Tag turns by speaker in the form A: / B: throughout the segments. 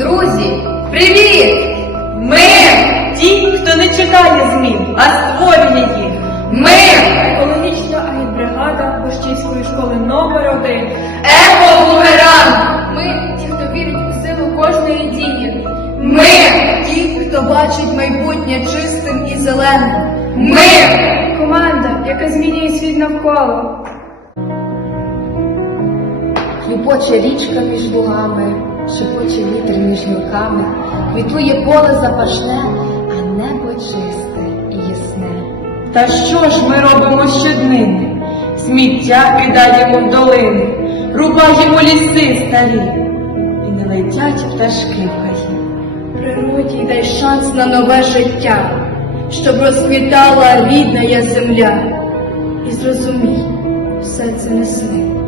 A: Друзі, привіт! Ми!
B: Ті, хто не чекає змін, а створює їх.
A: Ми!
B: Екологічна агітбригада Бощівської школи номер 1
A: Еко-бумеранг!
B: Ми ті, хто вірить у силу кожної дії.
A: Ми!
B: Ті, хто бачить майбутнє чистим і зеленим.
A: Ми!
B: Команда, яка змінює світ навколо.
C: Хлюпоче річка між лугами, шепоче вітер між гілками, квітує поле запашне, а небо чисте і ясне.
B: Та що ж ми робимо щоднини? Сміття кидаємо в долини, рубаємо ліси старі, і не летять пташки в гаї.
D: Природі дай шанс на нове життя, щоб розквітала рідна я земля. І зрозумій, все це не сни.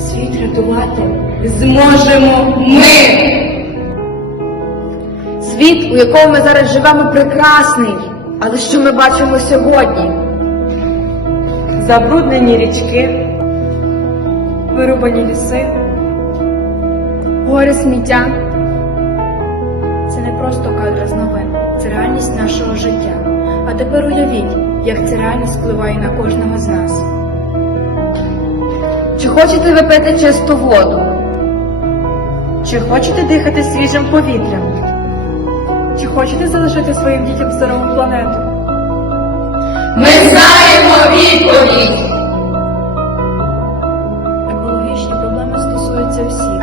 D: Світ рятувати зможемо ми.
C: Світ, у якому ми зараз живемо, прекрасний, але що ми бачимо сьогодні?
B: Забруднені річки, вирубані ліси,
D: Горе сміття. Це не просто кадри з новин, це реальність нашого життя. А тепер уявіть, як ця реальність впливає на кожного з нас.
C: Хочете ви пити чисту воду?
B: Чи хочете дихати свіжим повітрям? Чи хочете залишити своїм дітям здорову планету?
A: Ми знаємо відповідь!
D: Екологічні проблеми стосуються всіх.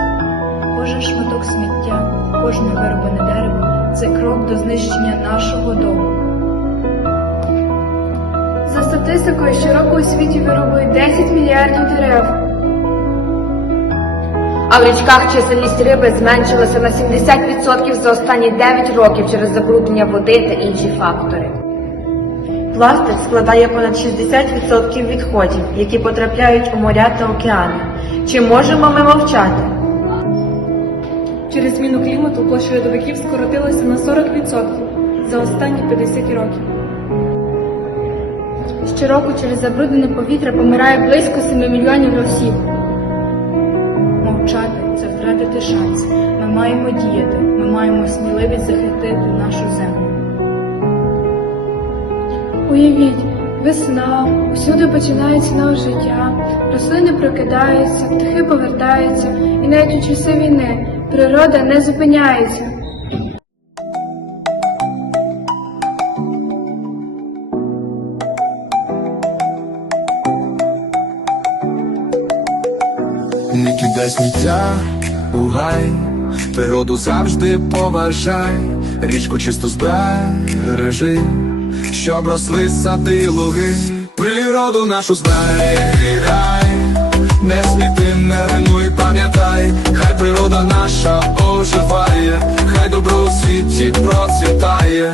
D: Кожен шматок сміття, кожне вироблене дерево це крок до знищення нашого дому. За статистикою, щороку у світі вирубують 10 мільярдів дерев.
C: А в річках чисельність риби зменшилася на 70% за останні 9 років через забруднення води та інші фактори.
B: Пластик складає понад 60% відходів, які потрапляють у моря та океани. Чи можемо ми мовчати?
E: Через зміну клімату площа льодовиків скоротилася на 40% за останні 50 років.
D: Щороку через забруднене повітря помирає близько 7 мільйонів осіб. Мовчати це втратити шанс. Ми маємо діяти, ми маємо сміливість захистити нашу землю. Уявіть, весна, всюди починається нове життя, рослини прокидаються, птахи повертаються, і навіть у часи війни природа не зупиняється.
F: Не сміття? У гай, природу завжди поважай, річку чисто збережи, щоб росли сади луги, природу нашу зберігай, не сміти, не руйнуй, пам'ятай, хай природа наша оживає, хай добро у світі процвітає.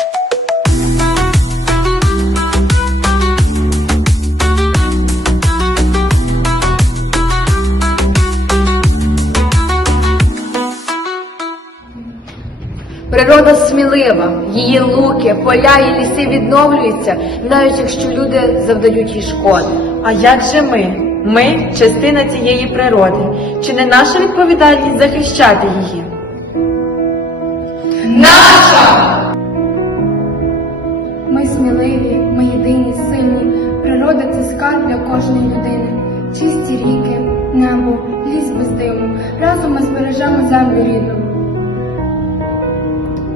C: Природа смілива, її луки, поля і ліси відновлюються, навіть якщо люди завдають їй шкоди.
B: А як же ми? Ми частина цієї природи. Чи не наша відповідальність захищати її?
A: Наша!
D: Ми сміливі, ми єдині, сильні. Природа це скарб для кожної людини. чисті ріки, небо, ліс без диму, разом ми збережемо землю рідну.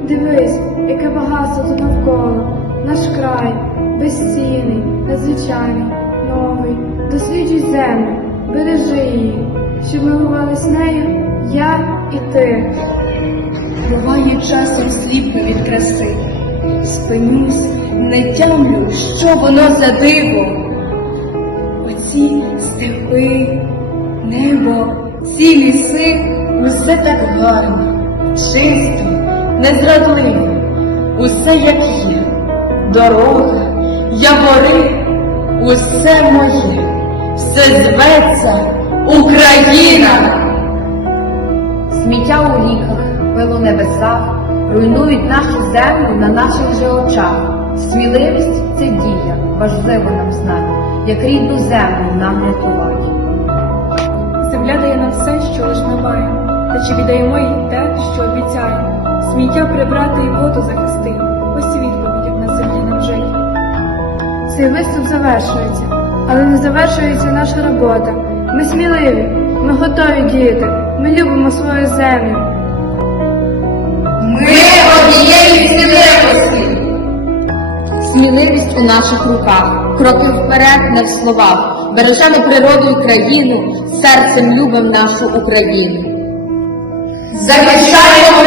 D: Дивись, яке багатство тут навколо, наш край, безцінний, надзвичайний, новий, досліджуй землю, бережи її, щоб милувались нею я і ти. Буває часом сліпну від краси, спинюсь, не тямлю, що воно за диво. Оці степи, небо, ці ліси, усе так гарно, чисто, незрадливо, усе як є, дорога, явори, усе моє, все зветься Україна.
C: Сміття у ріках, пилу небесах, руйнують нашу землю на наших же очах. Сміливість це дія, важливо нам знати, як рідну землю нам рятувати.
E: Земля дає нам все, що лиш ми маємо, та чи віддаємо їй те, що обіцяємо? Сміття прибрати і воду захистити. Ось відповідь, як на землі нам жить.
D: Цей виступ завершується, але не завершується наша робота. Ми сміливі, ми готові діяти, ми любимо свою землю.
A: Ми однієї сміливості.
C: Сміливість у наших руках, кроки вперед, не в словах, бережемо природу і країну, серцем любим нашу Україну.
A: Захищаємо